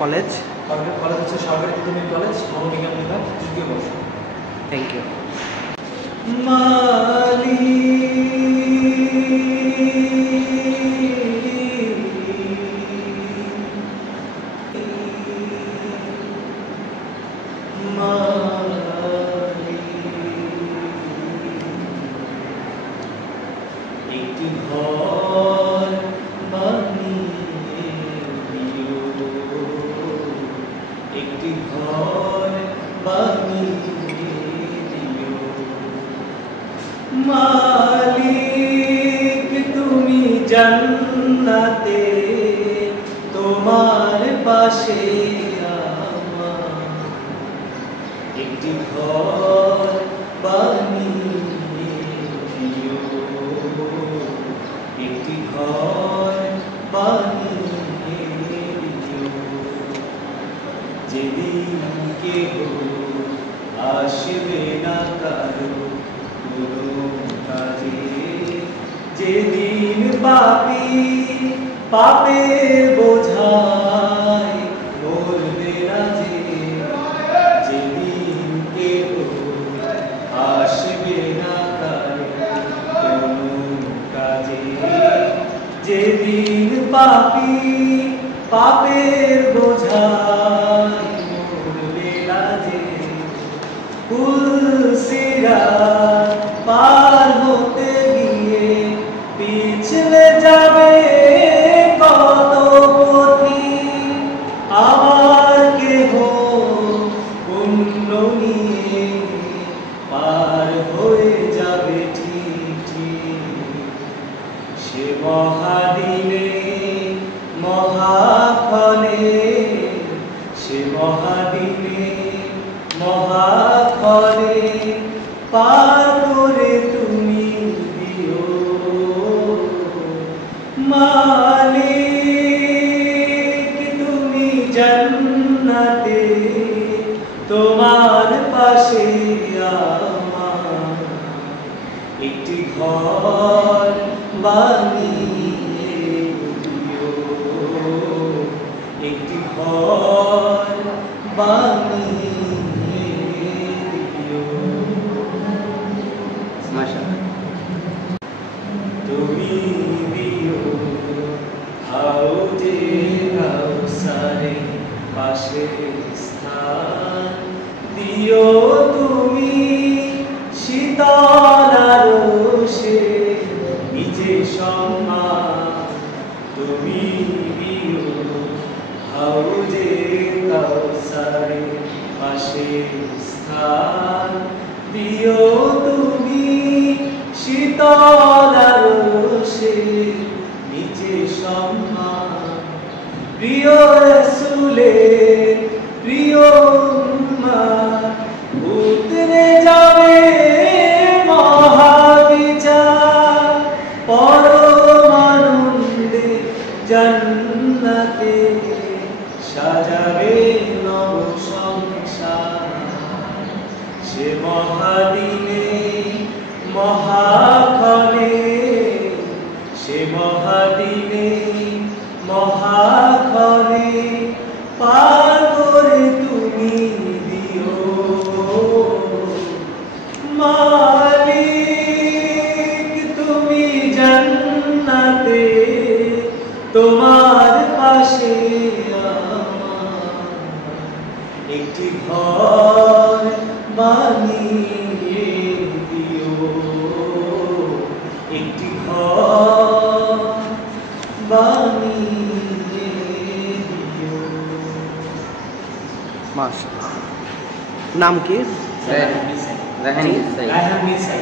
College? College হচ্ছে সরকারি প্রাথমিক কলেজ, মনোবিজ্ঞান বিভাগ, তৃতীয় বর্ষ। Thank you. একটি ঘর বানিয়ে দিও, একটি ঘর বানিয়ে দিও। মালিক তুমি জান্নাতে, তোমার পাশে আমার একটি ঘর বানিয়ে দিও, একটি ঘর বানিয়ে দিও। যেদিন কেহ আসবে না কারো কোনো কাজে, যেদিন পাপী পাপের বোঝায় মরবে না যে, যেদিন কেহ আসবে না কারো কোনো কাজে, যেদিন পাপী পাপের বোঝায় মরবে না যে, পুলসিরাত পার হতে গিয়ে পিছলে যাবে কত পথি, আবার কেহ পুণ্য নিয়ে পার হয়ে যাবে ঠিক ঠিক। সে মহাদিনে মহাক্ষণে, সে মহাদিনে মহাক্ষণে পার করে তুমি দিও। মালিক তুমি জান্নাতে, তোমার পাশে আমার একটি ঘর বানিয়ে দিও, একটি ঘর বানিয়ে দিও। মাশাআল্লাহ। তুমি দিও হাউজে কাউসারে পাশে স্থান, দিও তুমি শীতল আরশে নিচে সম্মান। তুমি দিও হাউজে কাউসারে পাশে স্থান, দিও তুমি শীতল আরশে নিচে সম্মান। প্রিয় রাসূলের প্রিয় উম্মত উতরে যাবে মহাবিচার, পরম আনন্দে জান্নাতে সাজাবে নব সংসার। সে মহাদিনে মহাক্ষণে, সে মহাদিনে মহাক্ষণে পার করে তুমি দিও। মালিক তুমি জান্নাতে, তোমার পাশে আমার একটি ঘর বানিয়ে দিও, একটি ঘর বানিয়ে দিও। মাশাআল্লাহ। নাম কি? রায়হান মিরসাই। রায়হান মিরসাই।